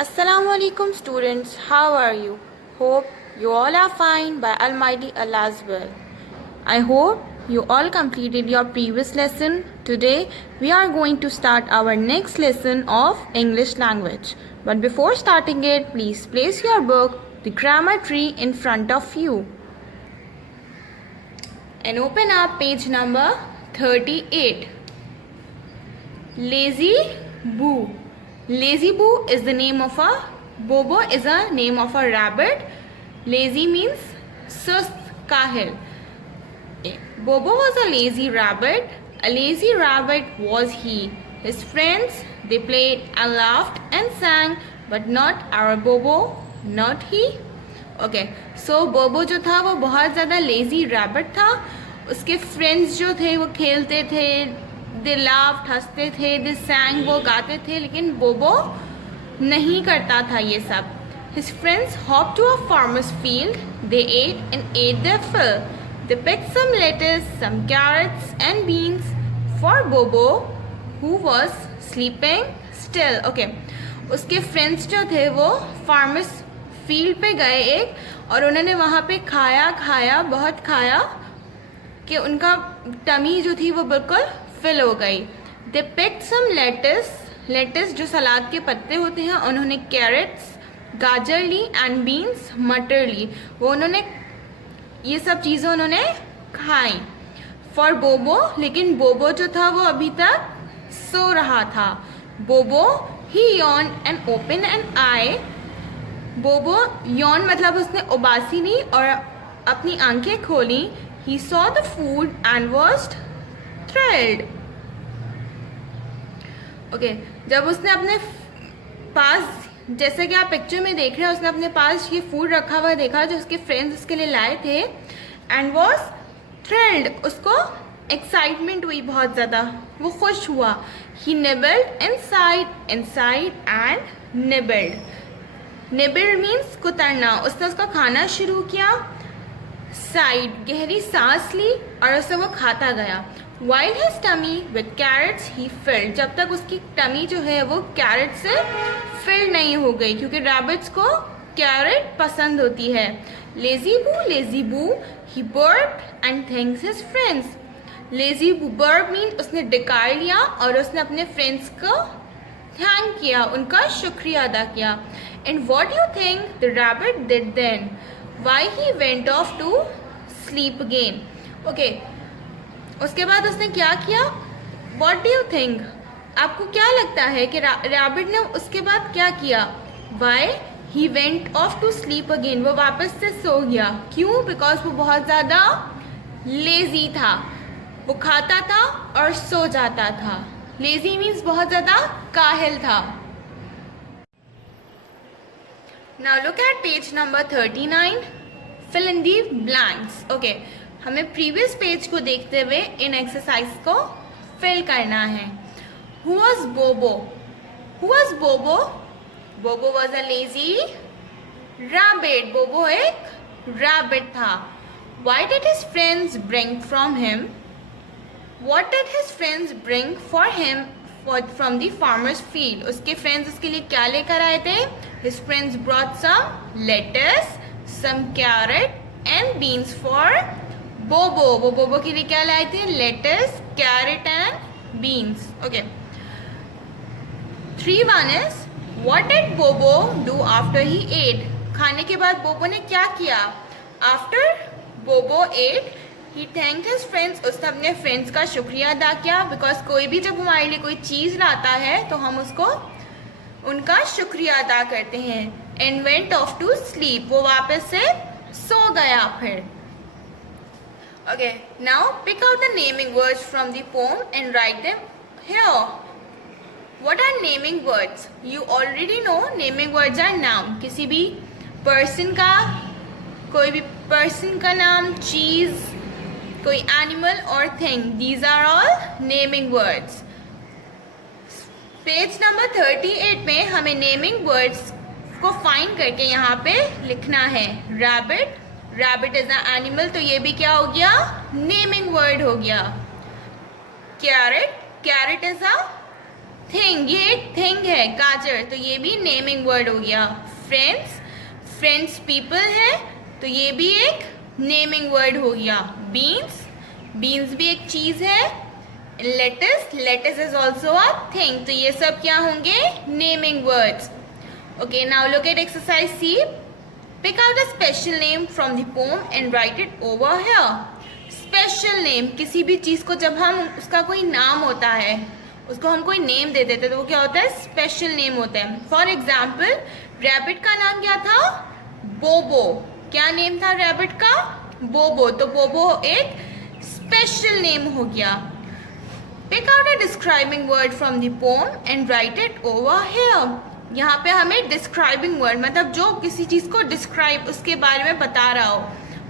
Assalamu alaikum students, how are you? Hope you all are fine by Almighty Allah's will. I hope you all completed your previous lesson. Today we are going to start our next lesson of English language. But before starting it, please place your book, The Grammar Tree, in front of you. And open up page number 38. Lazy Boo. Lazy Boo is the name of a Bobo is a name of a rabbit. Lazy means sust, kahil. Bobo was a lazy rabbit. A lazy rabbit was he. His friends, they played and laughed and sang, but not our Bobo, not he. Okay, so Bobo जो था वो बहुत ज़्यादा lazy rabbit था. उसके friends जो थे वो खेलते थे, दे लाफ्ड हंसते थे, दे सैंग वो गाते थे, लेकिन बोबो नहीं करता था ये सब. His friends hopped to a farmer's field. They ate and ate their fill. They picked some lettuce, some carrots and beans for Bobo, who was sleeping still. Okay, उसके friends जो थे वो farmer's field पे गए एक, और उन्होंने वहाँ पे खाया बहुत खाया कि उनका टमी जो थी वो बिल्कुल फिल हो गई. दे पिक्ड सम लेटस जो सलाद के पत्ते होते हैं, उन्होंने कैरेट्स गाजर ली एंड बीन्स मटर ली. वो उन्होंने ये सब चीज़ें उन्होंने खाई फॉर बोबो. लेकिन बोबो जो था वो अभी तक सो रहा था. बोबो ही यॉन एंड ओपन एन आई. बोबो यॉन मतलब उसने उबासी ली और अपनी आंखें खोली. He saw the food and was thrilled. Okay, जब उसने अपने पास, जैसे कि आप पिक्चर में देख रहे हैं, उसने अपने पास ये फूड रखा हुआ देखा जो उसके फ्रेंड्स उसके लिए लाए थे, एंड वॉज थ्रिल्ड. उसको एक्साइटमेंट हुई बहुत ज़्यादा, वो खुश हुआ. He nibbled inside and nibbled means कुतरना. उसने उसका खाना शुरू किया. साइड गहरी सांस ली और उससे वो खाता गया. While his tummy with carrots he filled. जब तक उसकी टमी जो है वो कैरेट से फिल नहीं हो गई, क्योंकि रैबिट्स को कैरेट पसंद होती है. Lazy boo he burped and thanks his friends. Lazy boo burp mean उसने डकार लिया और उसने अपने फ्रेंड्स को थैंक किया, उनका शुक्रिया अदा किया. And what do you think the rabbit did then? Why he went off to sleep again? Okay, उसके बाद उसने क्या किया? What do you think? आपको क्या लगता है कि रैबिट ने उसके बाद क्या किया? Why he went off to sleep again? वो वापस से सो गया. क्यों? Because वो बहुत ज़्यादा लेजी था. वो खाता था और सो जाता था. लेजी मीन्स बहुत ज़्यादा काहिल था. Now look at page number 39. Fill in the blanks. Okay, हमें प्रीवियस पेज को देखते हुए इन एक्सरसाइज को फिल करना है. Who was Bobo? Bobo was a lazy rabbit. बोबो एक रैबिट था. What did his friends bring from him? What did his friends bring for him from the farmer's field? उसके फ्रेंड्स उसके लिए क्या लेकर आए थे? His friends brought some lettuce, some carrot and beans for Bobo. वो बोबो के लिए क्या लाए थे? Lettuce, carrot and beans. Okay, 3-1 is what did Bobo do after he ate? खाने के बाद बोबो ने क्या किया? After Bobo ate, he thanked his friends. उसने अपने फ्रेंड्स का शुक्रिया अदा किया. बिकॉज कोई भी जब हमारे लिए कोई चीज़ लाता है तो हम उसको उनका शुक्रिया अदा करते हैं. And went off to sleep. वो वापस से सो गया फिर. Okay, now pick out the naming words from the poem and write them here. What are naming words? You already know naming words are noun. किसी भी person का, कोई भी person का नाम, चीज़, कोई animal or thing. These are all naming words. Page number 38 में हमें naming words को फाइंड करके यहाँ पे लिखना है. रैबिट इज एन एनिमल, तो ये भी क्या हो गया? नेमिंग वर्ड हो गया. कैरेट इज अ थिंग, ये एक थिंग है, गाजर, तो ये भी नेमिंग वर्ड हो गया। फ्रेंड्स, फ्रेंड्स पीपल है, तो ये भी एक नेमिंग वर्ड हो गया। बीन्स, बीन्स भी एक चीज है। Lettuce, lettuce is also a thing, तो ये सब क्या होंगे, naming words. Okay, now look at exercise C. Pick out a special name from the poem and write it over here. Special name, किसी भी चीज को जब हम उसका कोई नाम होता है, उसको हम कोई नेम दे देते हैं तो वो क्या होता है, स्पेशल नेम होता है। फॉर एग्जाम्पल, रैबिट का नाम क्या था, बोबो। क्या नेम था रैबिट का, बोबो, तो बोबो एक स्पेशल नेम हो गया। Pick out a describing word from the poem and write it over here. यहाँ पे हमें डिस्क्राइबिंग वर्ड, मतलब जो किसी चीज को डिस्क्राइब, उसके बारे में बता रहा हो।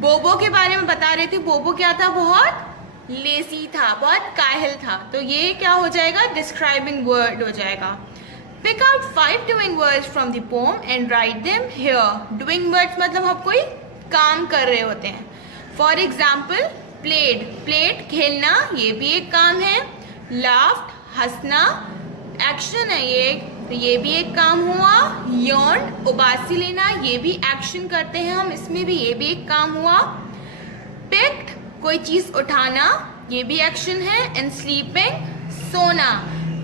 बोबो के बारे में बता रहे थे, बोबो क्या था, बहुत लेजी था, बहुत काहिल था, तो ये क्या हो जाएगा, डिस्क्राइबिंग वर्ड हो जाएगा। Pick out 5 doing words from the poem and write them here. Doing words मतलब हम कोई काम कर रहे होते हैं। फॉर एग्जाम्पल, प्लेड, प्लेड खेलना, ये भी एक काम है। लाफ्ट, हंसना, एक्शन है ये, तो ये भी एक काम हुआ। यॉर्न, उबासी लेना, ये भी एक्शन करते हैं हम, इसमें भी ये भी एक काम हुआ। पिक्ड, कोई चीज उठाना, ये भी एक्शन है। एंड स्लीपिंग, सोना,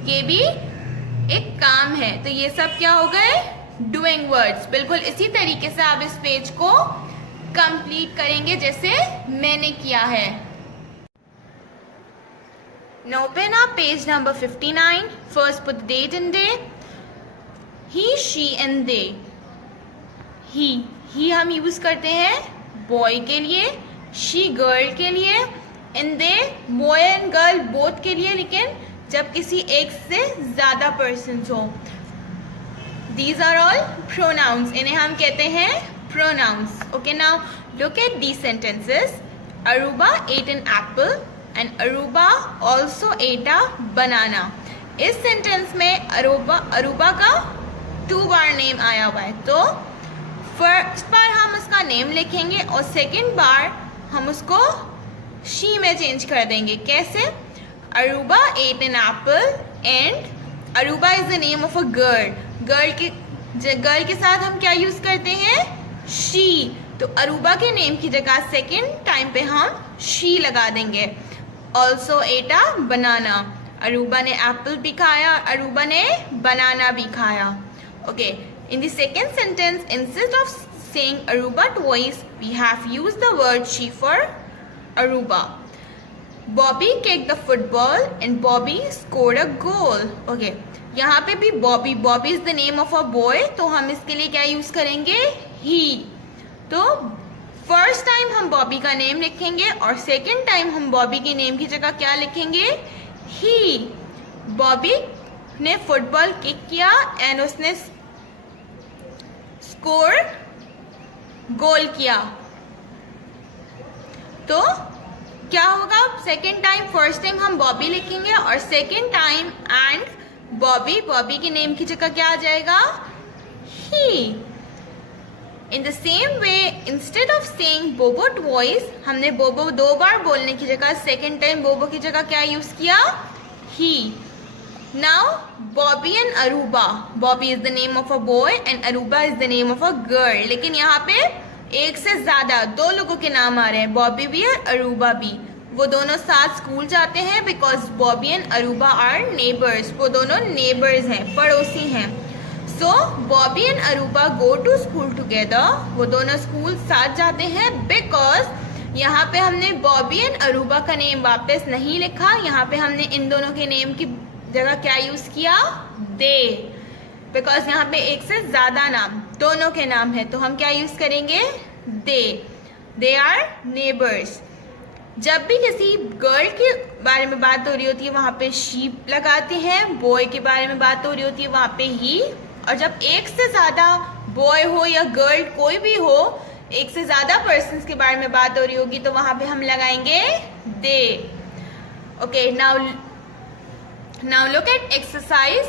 ये भी एक काम है। तो ये सब क्या हो गए, डूइंग वर्ड्स। बिल्कुल इसी तरीके से आप इस पेज को कंप्लीट करेंगे जैसे मैंने किया है। Now open up page number 59. First put the date and day. He, she and they. He हम यूज करते हैं बॉय के लिए, she गर्ल के लिए, and they boy and girl both के लिए, लेकिन जब किसी एक से ज्यादा पर्सन्स हो। These are all pronouns. इन्हें हम कहते हैं pronouns. Okay, now look at these sentences. Aruba ate an apple and Aruba also ate a banana. इस सेंटेंस में अरूबा का 2 बार नेम आया हुआ है, तो फर्स्ट बार हम उसका नेम लिखेंगे और सेकंड बार हम उसको शी में चेंज कर देंगे। कैसे, Aruba ate an apple and Aruba is the name of a girl. Girl के साथ हम क्या यूज करते हैं, शी, तो अरूबा के नेम की जगह सेकंड टाइम पे हम शी लगा देंगे। Also at a banana, Aruba ने एप्पल भी खाया, अरूबा ने बनाना भी खाया। Okay, in the second sentence, instead of saying Aruba twice, we have used the word she for Aruba. Bobby kicked the football and Bobby scored a goal. Okay, यहाँ पे भी Bobby is the name of a boy, तो हम इसके लिए क्या use करेंगे, he. तो फर्स्ट टाइम हम बॉबी का नेम लिखेंगे और सेकेंड टाइम हम बॉबी के नेम की जगह क्या लिखेंगे, ही। बॉबी ने फुटबॉल किक किया एंड उसने स्कोर गोल किया, तो क्या होगा, सेकेंड टाइम फर्स्ट टाइम हम बॉबी लिखेंगे और सेकेंड टाइम एंड बॉबी के नेम की जगह क्या आ जाएगा, he. In the same way, instead of saying Bobo twice, हमने बोबो 2 बार बोलने की जगह सेकेंड टाइम बोबो की जगह क्या यूज किया, he. Now Bobby and Aruba, Bobby is the name of a boy and Aruba is the name of a girl, लेकिन यहाँ पे एक से ज्यादा 2 लोगों के नाम आ रहे हैं, बॉबी भी और अरूबा भी। वो दोनों साथ स्कूल जाते हैं because Bobby and Aruba are neighbours, वो दोनों नेबर्स हैं, पड़ोसी हैं। So Bobby and Aruba go to school together, वो दोनों स्कूल साथ जाते हैं बिकॉज यहाँ पे हमने बॉबी एंड अरूबा का नेम वापस नहीं लिखा, यहाँ पे हमने इन दोनों के नेम की जगह क्या यूज किया, दे, बिकॉज यहाँ पे एक से ज्यादा नाम दोनों के नाम है, तो हम क्या यूज करेंगे, दे आर नेबर्स। जब भी किसी गर्ल के बारे में बात हो रही होती है वहां पे शी लगाते हैं, बॉय के बारे में बात हो रही होती है वहां पे ही, और जब एक से ज्यादा बॉय हो या गर्ल कोई भी हो, एक से ज्यादा पर्सन्स के बारे में बात हो रही होगी तो वहां पे हम लगाएंगे they. Okay, now look at exercise.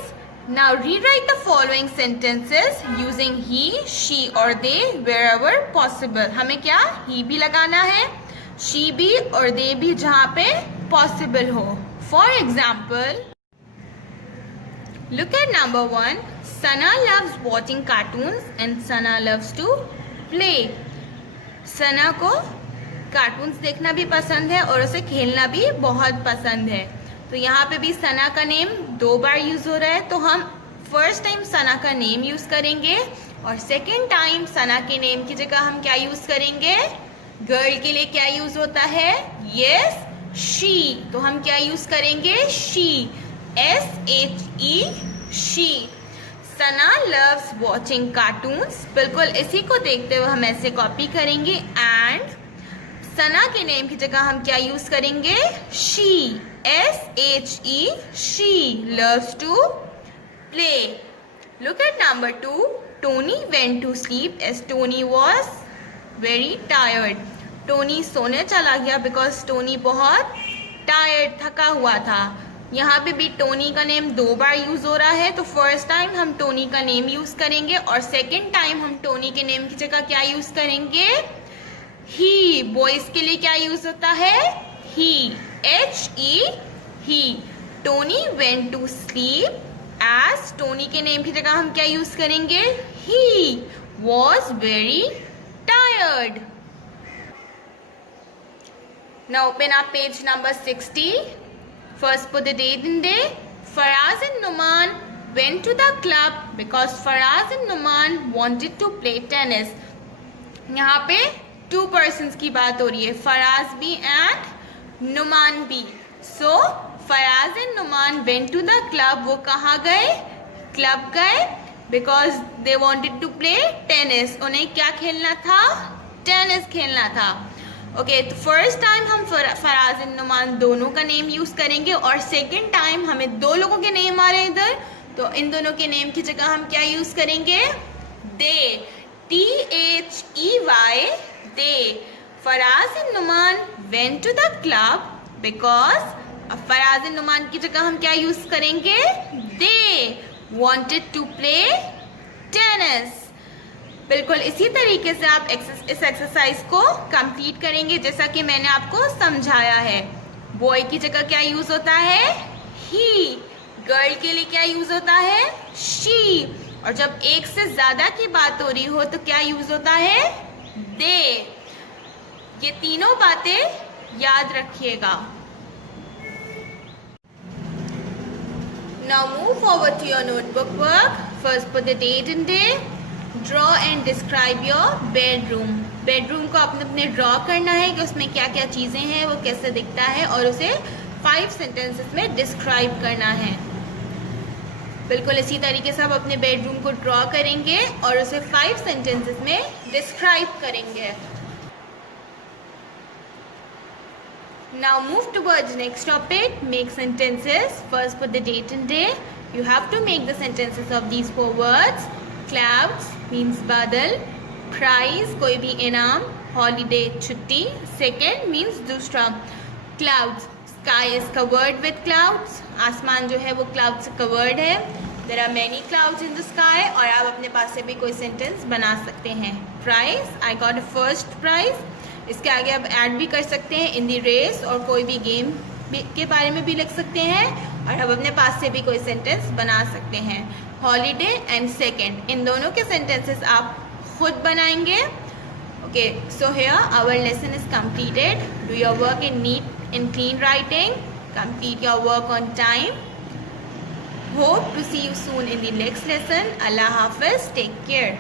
Now rewrite the following sentences using he, she or they wherever possible. हमें क्या, he भी लगाना है, she भी और they भी जहाँ पे possible हो। For example, Look at number 1. Sana loves watching cartoons and Sana loves to play. सना को कार्टून्स देखना भी पसंद है और उसे खेलना भी बहुत पसंद है. तो यहाँ पे भी सना का नेम 2 बार यूज हो रहा है, तो हम फर्स्ट टाइम सना का नेम यूज करेंगे और सेकेंड टाइम सना के नेम की जगह हम क्या यूज करेंगे? गर्ल के लिए क्या यूज होता है? Yes, she. तो हम क्या यूज करेंगे? She. SHE, she. Sana loves watching cartoons. बिल्कुल इसी को देखते हुए हम ऐसे कॉपी करेंगे एंड सना के नेम की जगह हम क्या यूज करेंगे? She. SHE, she loves to play. Look at number 2. Tony went to sleep as Tony was very tired. Tony सोने चला गया बिकॉज टोनी बहुत टायर्ड, थका हुआ था. यहाँ पे भी टोनी का नेम 2 बार यूज हो रहा है, तो फर्स्ट टाइम हम टोनी का नेम यूज करेंगे और सेकेंड टाइम हम टोनी के नेम की जगह क्या यूज करेंगे? ही. बॉयज के लिए क्या यूज होता है? He. HE, he. Tony went to sleep as Tony के नेम की जगह हम क्या यूज करेंगे? He was very tired. Now open up page number 60. First put the date and day. Faraz and Numan went to the club because Faraz and Numan wanted to play tennis. यहाँ पे 2 persons की बात हो रही है, फराज भी and Numan भी. So Faraz and Numan went to the club. वो कहाँ गए? क्लब गए because they wanted to play tennis. उन्हें क्या खेलना था? टेनिस खेलना था. ओके, तो फर्स्ट टाइम हम फराज एंड नुमान दोनों का नेम यूज करेंगे और सेकेंड टाइम हमें 2 लोगों के नेम आ रहे हैं इधर, तो इन दोनों के नेम की जगह हम क्या यूज करेंगे? They. THEY, they. Faraz and Numan went to the club because Faraz and Numan की जगह हम क्या यूज करेंगे? They wanted to play tennis. बिल्कुल इसी तरीके से आप इस एक्सरसाइज को कंप्लीट करेंगे जैसा कि मैंने आपको समझाया है. बॉय की जगह क्या यूज होता है? ही. गर्ल के लिए क्या यूज होता है? शी. और जब एक से ज्यादा की बात हो रही हो तो क्या यूज होता है? दे. ये तीनों बातें याद रखिएगा. Now move forward to your notebook work. First put the date and day. Draw and describe your bedroom. Bedroom को अपने ड्रॉ करना है कि उसमें क्या क्या चीज़ें हैं, वो कैसे दिखता है और उसे 5 सेंटेंसेस में डिस्क्राइब करना है. बिल्कुल इसी तरीके से आप अपने बेडरूम को ड्रॉ करेंगे और उसे 5 सेंटेंसेस में डिस्क्राइब करेंगे. Now move towards next topic. Make sentences. First put the date and day. You have to make the sentences of these 4 words. Clouds means बादल. प्राइज कोई भी इनाम. हॉलीडे छुट्टी. सेकेंड मीन्स दूसरा. Clouds, sky is covered with clouds. आसमान जो है वो क्लाउड से कवर्ड है. There are many clouds in the sky. और आप अपने पास से भी कोई सेंटेंस बना सकते हैं. Prize, I got a first prize. इसके आगे आप ऐड भी कर सकते हैं इन द रेस और कोई भी गेम के बारे में भी लिख सकते हैं और आप अपने पास से भी कोई सेंटेंस बना सकते हैं. हॉलीडे एंड सेकेंड, इन दोनों के सेंटेंसेस आप खुद बनाएंगे. Okay, so here our lesson is completed. Do your work in neat and clean writing. Complete your work on time. Hope to see you soon in the next lesson. अल्लाह हाफिज. Take care.